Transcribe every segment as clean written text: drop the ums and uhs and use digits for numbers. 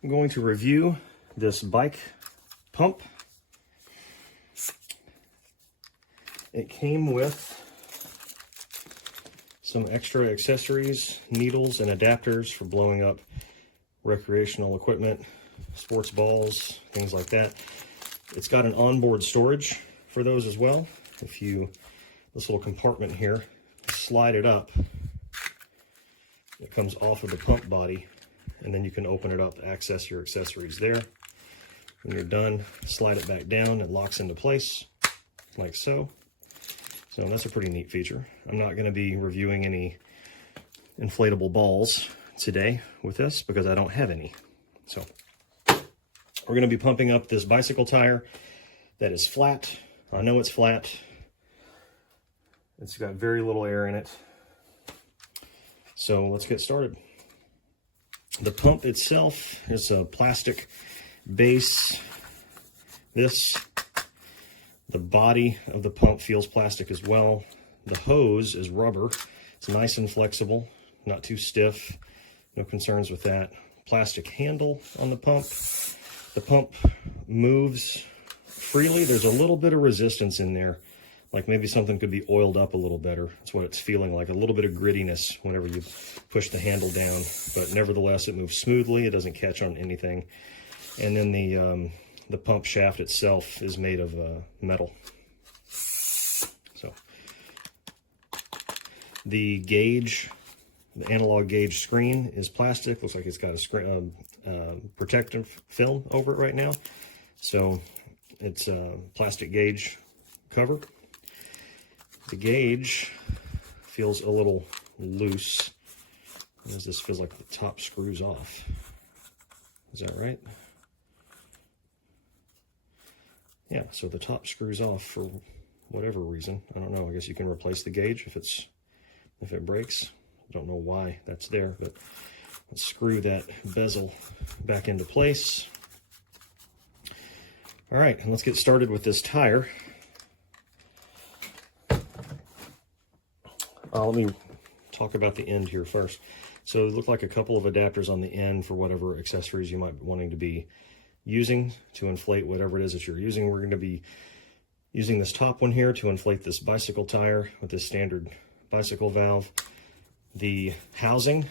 I'm going to review this bike pump. It came with some extra accessories, needles and adapters for blowing up recreational equipment, sports balls, things like that. It's got an onboard storage for those as well. If you, this little compartment here, slide it up, it comes off of the pump body, and then you can open it up, access your accessories there. When you're done, slide it back down, it locks into place, like so. So that's a pretty neat feature. I'm not going to be reviewing any inflatable balls today with this because I don't have any. So we're going to be pumping up this bicycle tire that is flat. I know it's flat. It's got very little air in it. So let's get started. The pump itself is a plastic base. The body of the pump feels plastic as well. The hose is rubber. It's nice and flexible, not too stiff. No concerns with that. Plastic handle on the pump. The pump moves freely. There's a little bit of resistance in there, like maybe something could be oiled up a little better. That's what it's feeling like, a little bit of grittiness whenever you push the handle down. But nevertheless, it moves smoothly. It doesn't catch on anything. And then the pump shaft itself is made of metal. So the gauge, the analog gauge screen is plastic. Looks like it's got a protective film over it right now. So it's a plastic gauge cover. The gauge feels a little loose. This feels like the top screws off. Is that right? Yeah, so the top screws off for whatever reason. I don't know. I guess you can replace the gauge if it breaks. I don't know why that's there, but let's screw that bezel back into place. All right, and let's get started with this tire. Let me talk about the end here first. So it looked like a couple of adapters on the end for whatever accessories you might be wanting to be using to inflate whatever it is that you're using. We're going to be using this top one here to inflate this bicycle tire with this standard bicycle valve. The housing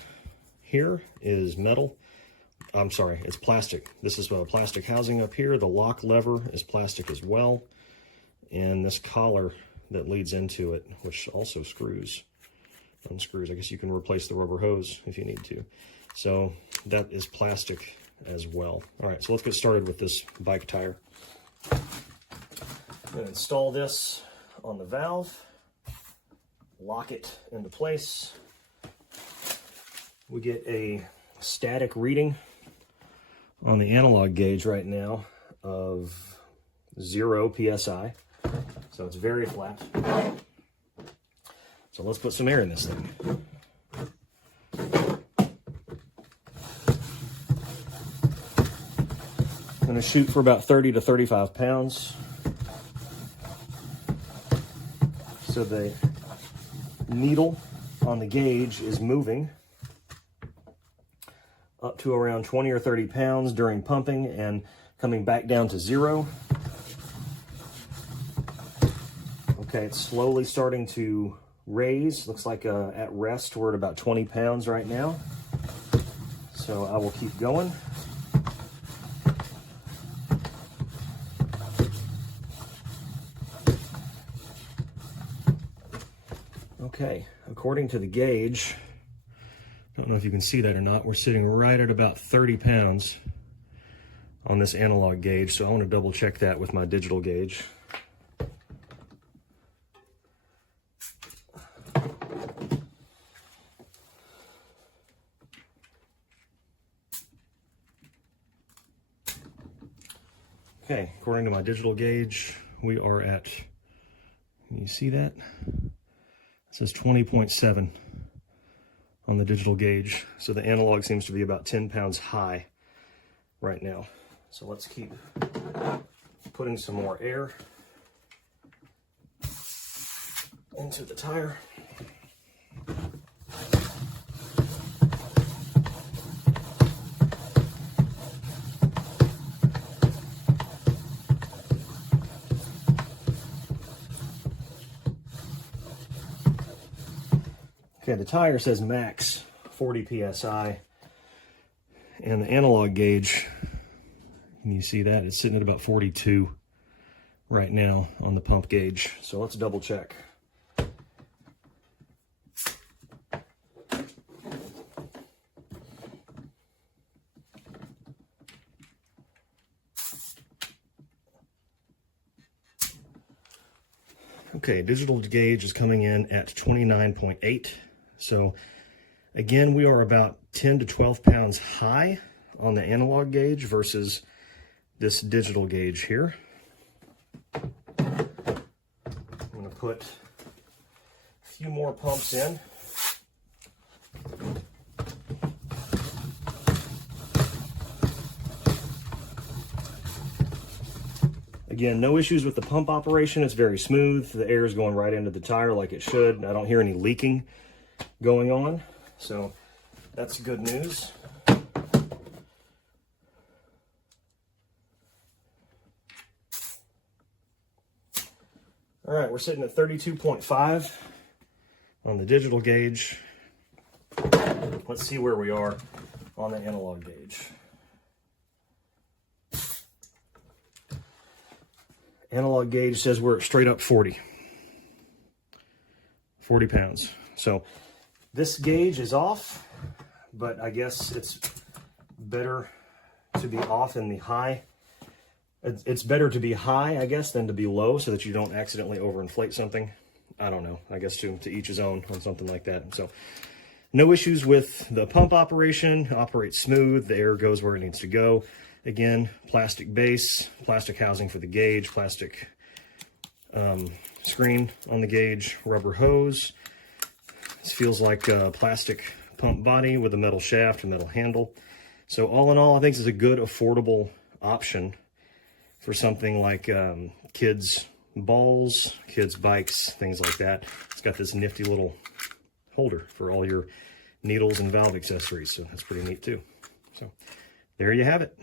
here is metal. I'm sorry, it's plastic. This is a plastic housing up here. The lock lever is plastic as well. And this collar that leads into it, which also unscrews. I guess you can replace the rubber hose if you need to. So that is plastic as well. All right, so let's get started with this bike tire. I'm going to install this on the valve, lock it into place. We get a static reading on the analog gauge right now of 0 psi, so it's very flat. So let's put some air in this thing. I'm going to shoot for about 30 to 35 pounds. So the needle on the gauge is moving up to around 20 or 30 pounds during pumping and coming back down to 0. Okay, it's slowly starting to raise. Looks like at rest we're at about 20 pounds right now. So I will keep going. Okay, according to the gauge, I don't know if you can see that or not, we're sitting right at about 30 pounds on this analog gauge, so I want to double check that with my digital gauge. Okay, according to my digital gauge, we are at, can you see that? It says 20.7 on the digital gauge. So the analog seems to be about 10 pounds high right now. So let's keep putting some more air into the tire. Okay, the tire says max 40 psi, and the analog gauge, can you see that? It's sitting at about 42 right now on the pump gauge. So let's double check. Okay, digital gauge is coming in at 29.8. So again, we are about 10 to 12 pounds high on the analog gauge versus this digital gauge here. I'm going to put a few more pumps in. Again, no issues with the pump operation. It's very smooth. The air is going right into the tire like it should. I don't hear any leaking going on, so that's good news. All right, we're sitting at 32.5 on the digital gauge. Let's see where we are on the analog gauge. Analog gauge says we're straight up 40 pounds. So this gauge is off, but I guess it's better to be off in the high. It's better to be high, I guess, than to be low so that you don't accidentally overinflate something. I don't know. I guess to each his own on something like that. So no issues with the pump operation. Operates smooth. The air goes where it needs to go. Again, plastic base, plastic housing for the gauge, plastic screen on the gauge, rubber hose. This feels like a plastic pump body with a metal shaft and metal handle. So all in all, I think this is a good, affordable option for something like kids' balls, kids' bikes, things like that. It's got this nifty little holder for all your needles and valve accessories, so that's pretty neat too. So there you have it.